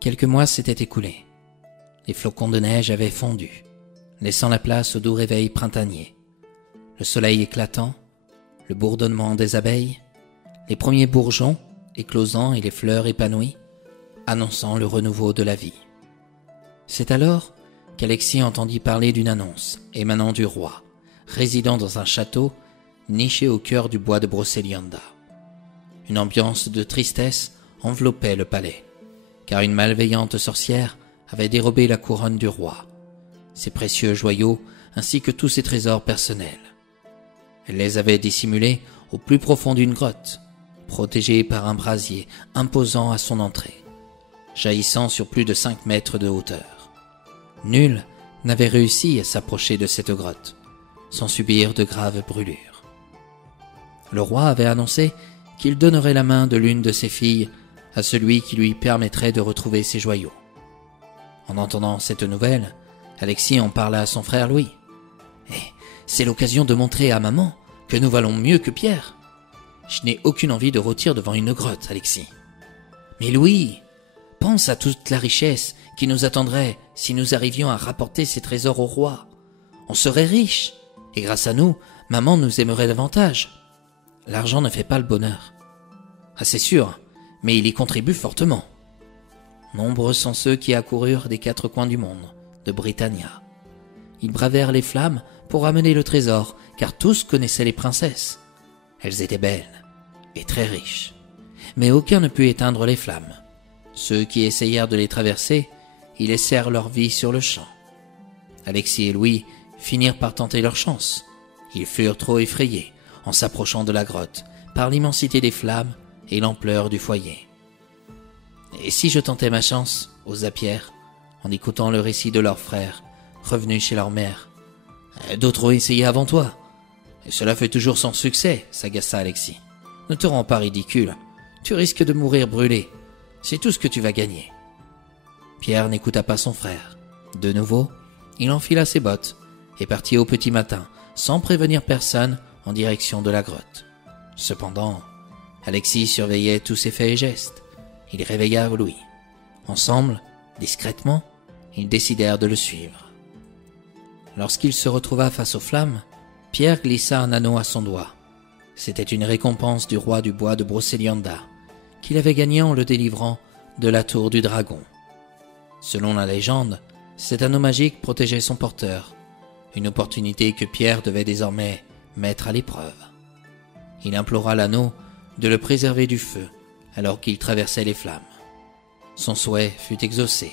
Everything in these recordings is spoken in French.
Quelques mois s'étaient écoulés. Les flocons de neige avaient fondu, laissant la place au doux réveil printanier. Le soleil éclatant, le bourdonnement des abeilles, les premiers bourgeons éclosant et les fleurs épanouies, annonçant le renouveau de la vie. C'est alors qu'Alexis entendit parler d'une annonce émanant du roi, résidant dans un château niché au cœur du bois de Brocéliande. Une ambiance de tristesse enveloppait le palais, car une malveillante sorcière avait dérobé la couronne du roi, ses précieux joyaux ainsi que tous ses trésors personnels. Elle les avait dissimulés au plus profond d'une grotte, protégée par un brasier imposant à son entrée, jaillissant sur plus de 5 mètres de hauteur. Nul n'avait réussi à s'approcher de cette grotte, sans subir de graves brûlures. Le roi avait annoncé qu'il donnerait la main de l'une de ses filles à celui qui lui permettrait de retrouver ses joyaux. En entendant cette nouvelle, Alexis en parla à son frère Louis. « C'est l'occasion de montrer à maman que nous valons mieux que Pierre. Je n'ai aucune envie de rôtir devant une grotte, Alexis. Mais Louis, pense à toute la richesse qui nous attendrait si nous arrivions à rapporter ces trésors au roi. On serait riches, et grâce à nous, maman nous aimerait davantage. L'argent ne fait pas le bonheur. Ah, c'est sûr, mais il y contribue fortement. » Nombreux sont ceux qui accoururent des 4 coins du monde, de Britannia. Ils bravèrent les flammes pour ramener le trésor, car tous connaissaient les princesses. Elles étaient belles et très riches, mais aucun ne put éteindre les flammes. Ceux qui essayèrent de les traverser y laissèrent leur vie sur le champ. Alexis et Louis finirent par tenter leur chance. Ils furent trop effrayés en s'approchant de la grotte par l'immensité des flammes et l'ampleur du foyer. Et si je tentais ma chance, osa Pierre, en écoutant le récit de leur frère, revenu chez leur mère. D'autres ont essayé avant toi. Et cela fait toujours sans succès, s'agaça Alexis. Ne te rends pas ridicule. Tu risques de mourir brûlé. C'est tout ce que tu vas gagner. Pierre n'écouta pas son frère. De nouveau, il enfila ses bottes et partit au petit matin, sans prévenir personne, en direction de la grotte. Cependant, Alexis surveillait tous ses faits et gestes. Il réveilla Louis. Ensemble, discrètement, ils décidèrent de le suivre. Lorsqu'il se retrouva face aux flammes, Pierre glissa un anneau à son doigt. C'était une récompense du roi du bois de Brocéliande, qu'il avait gagné en le délivrant de la tour du dragon. Selon la légende, cet anneau magique protégeait son porteur, une opportunité que Pierre devait désormais mettre à l'épreuve. Il implora l'anneau de le préserver du feu, alors qu'il traversait les flammes. Son souhait fut exaucé,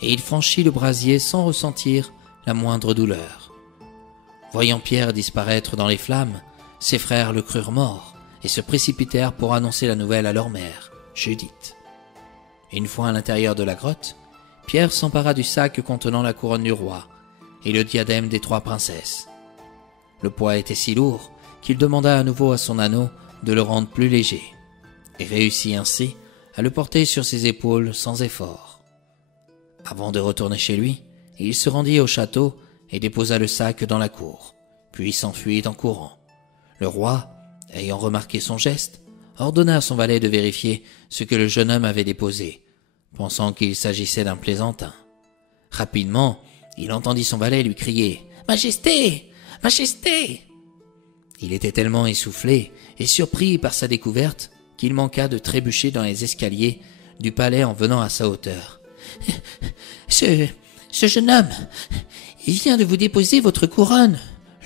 et il franchit le brasier sans ressentir la moindre douleur. Voyant Pierre disparaître dans les flammes, ses frères le crurent mort et se précipitèrent pour annoncer la nouvelle à leur mère, Judith. Une fois à l'intérieur de la grotte, Pierre s'empara du sac contenant la couronne du roi et le diadème des 3 princesses. Le poids était si lourd qu'il demanda à nouveau à son anneau de le rendre plus léger, et réussit ainsi à le porter sur ses épaules sans effort. Avant de retourner chez lui, il se rendit au château et déposa le sac dans la cour, puis s'enfuit en courant. Le roi, ayant remarqué son geste, ordonna à son valet de vérifier ce que le jeune homme avait déposé, pensant qu'il s'agissait d'un plaisantin. Rapidement, il entendit son valet lui crier « Majesté! Majesté !» Il était tellement essoufflé et surpris par sa découverte qu'il manqua de trébucher dans les escaliers du palais en venant à sa hauteur. « Ce jeune homme, il vient de vous déposer votre couronne,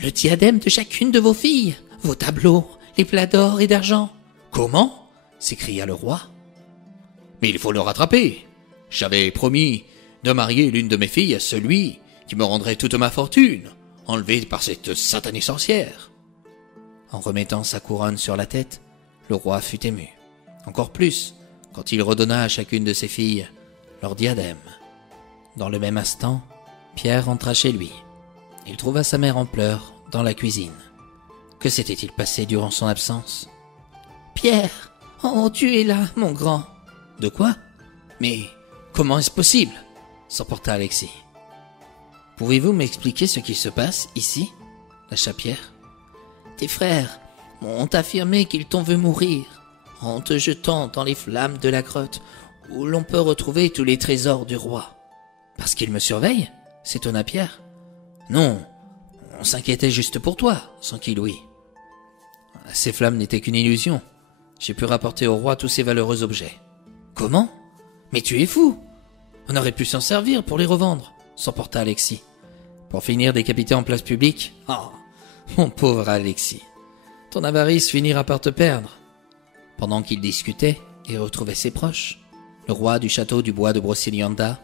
le diadème de chacune de vos filles, vos tableaux, les plats d'or et d'argent. »« Comment ?» s'écria le roi. « Mais il faut le rattraper. J'avais promis de marier l'une de mes filles à celui qui me rendrait toute ma fortune, enlevée par cette satanée sorcière. » En remettant sa couronne sur la tête, le roi fut ému. Encore plus quand il redonna à chacune de ses filles leur diadème. Dans le même instant, Pierre rentra chez lui. Il trouva sa mère en pleurs dans la cuisine. Que s'était-il passé durant son absence ? « Pierre, oh, tu es là, mon grand !»« De quoi ? Mais comment est-ce possible ?» s'emporta Alexis. « Pouvez-vous m'expliquer ce qui se passe ici ?» lâcha Pierre. « Tes frères m'ont affirmé qu'ils t'ont vu mourir en te jetant dans les flammes de la grotte où l'on peut retrouver tous les trésors du roi. Parce qu'il me surveille? S'étonna Pierre. Non, on s'inquiétait juste pour toi, s'enquit Louis. Ces flammes n'étaient qu'une illusion. J'ai pu rapporter au roi tous ces valeureux objets. Comment? Mais tu es fou! On aurait pu s'en servir pour les revendre, s'emporta Alexis. Pour finir décapité en place publique? Oh, mon pauvre Alexis, ton avarice finira par te perdre. Pendant qu'il discutait et retrouvait ses proches, le roi du château du bois de Brocéliande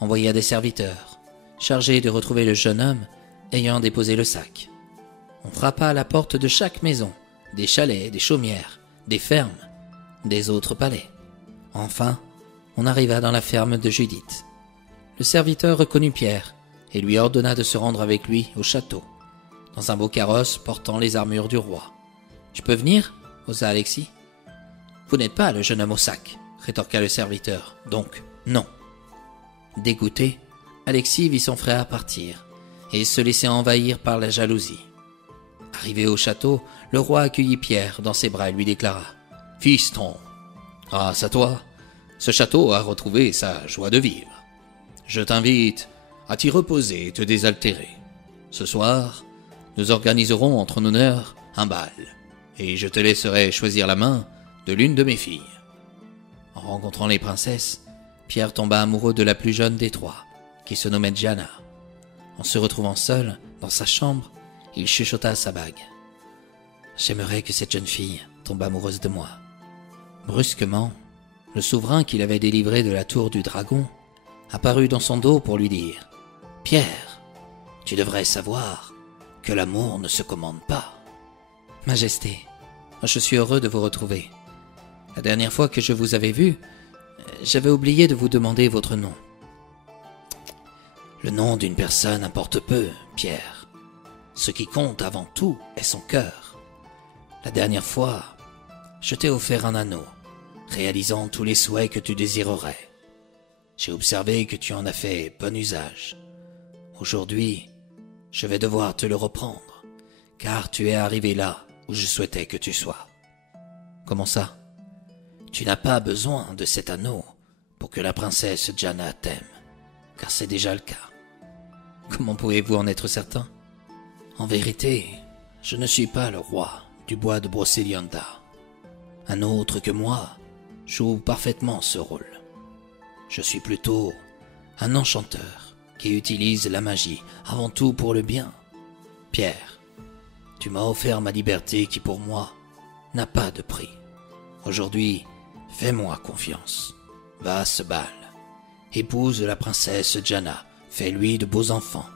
envoya des serviteurs, chargés de retrouver le jeune homme ayant déposé le sac. On frappa à la porte de chaque maison, des chalets, des chaumières, des fermes, des autres palais. Enfin, on arriva dans la ferme de Judith. Le serviteur reconnut Pierre et lui ordonna de se rendre avec lui au château, dans un beau carrosse portant les armures du roi. « Je peux venir ?» osa Alexis. « Vous n'êtes pas le jeune homme au sac » rétorqua le serviteur. « Donc, non. » Dégoûté, Alexis vit son frère partir et se laisser envahir par la jalousie. Arrivé au château, le roi accueillit Pierre dans ses bras et lui déclara « Fiston, grâce à toi, ce château a retrouvé sa joie de vivre. Je t'invite à t'y reposer et te désaltérer. Ce soir, nous organiserons en ton honneur un bal, et je te laisserai choisir la main de l'une de mes filles. » En rencontrant les princesses, Pierre tomba amoureux de la plus jeune des trois, qui se nommait Gianna. En se retrouvant seul dans sa chambre, il chuchota à sa bague. « J'aimerais que cette jeune fille tombe amoureuse de moi. » Brusquement, le souverain qui l'avait délivré de la tour du dragon apparut dans son dos pour lui dire « Pierre, tu devrais savoir que l'amour ne se commande pas. »« Majesté, je suis heureux de vous retrouver. La dernière fois que je vous avais vu, j'avais oublié de vous demander votre nom. »« Le nom d'une personne importe peu, Pierre. Ce qui compte avant tout est son cœur. La dernière fois, je t'ai offert un anneau, réalisant tous les souhaits que tu désirerais. J'ai observé que tu en as fait bon usage. Aujourd'hui, je vais devoir te le reprendre, car tu es arrivé là où je souhaitais que tu sois. »« Comment ça ? Tu n'as pas besoin de cet anneau pour que la princesse Gianna t'aime, car c'est déjà le cas. Comment pouvez-vous en être certain ? En vérité, je ne suis pas le roi du bois de Brocéliande. Un autre que moi joue parfaitement ce rôle. Je suis plutôt un enchanteur qui utilise la magie avant tout pour le bien. Pierre, tu m'as offert ma liberté qui pour moi n'a pas de prix. Aujourd'hui, fais-moi confiance. Va à ce bal. Épouse la princesse Gianna. Fais-lui de beaux enfants.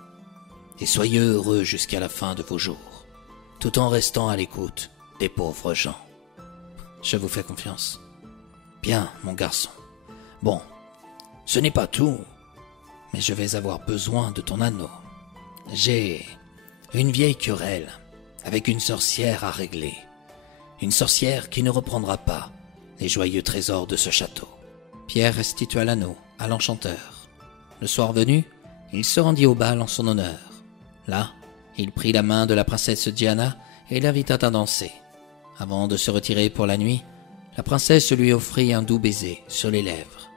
Et soyez heureux jusqu'à la fin de vos jours, tout en restant à l'écoute des pauvres gens. Je vous fais confiance. Bien, mon garçon. Bon, ce n'est pas tout, mais je vais avoir besoin de ton anneau. J'ai une vieille querelle avec une sorcière à régler. Une sorcière qui ne reprendra pas les joyeux trésors de ce château. » Pierre restitua l'anneau à l'enchanteur. Le soir venu, il se rendit au bal en son honneur. Là, il prit la main de la princesse Gianna et l'invita à danser. Avant de se retirer pour la nuit, la princesse lui offrit un doux baiser sur les lèvres.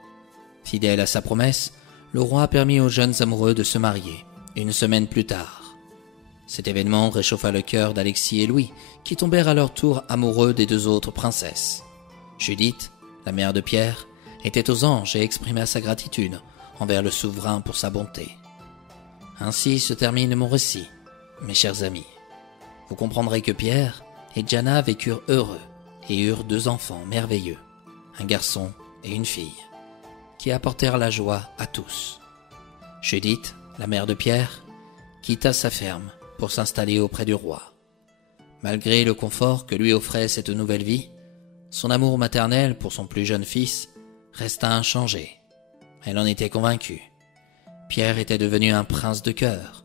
Fidèle à sa promesse, le roi permit aux jeunes amoureux de se marier, une semaine plus tard. Cet événement réchauffa le cœur d'Alexis et Louis, qui tombèrent à leur tour amoureux des deux autres princesses. Judith, la mère de Pierre, était aux anges et exprima sa gratitude envers le souverain pour sa bonté. Ainsi se termine mon récit, mes chers amis. Vous comprendrez que Pierre et Gianna vécurent heureux et eurent 2 enfants merveilleux, un garçon et une fille, qui apportèrent la joie à tous. Judith, la mère de Pierre, quitta sa ferme pour s'installer auprès du roi. Malgré le confort que lui offrait cette nouvelle vie, son amour maternel pour son plus jeune fils resta inchangé. Elle en était convaincue. Pierre était devenu un prince de cœur,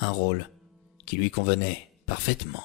un rôle qui lui convenait parfaitement.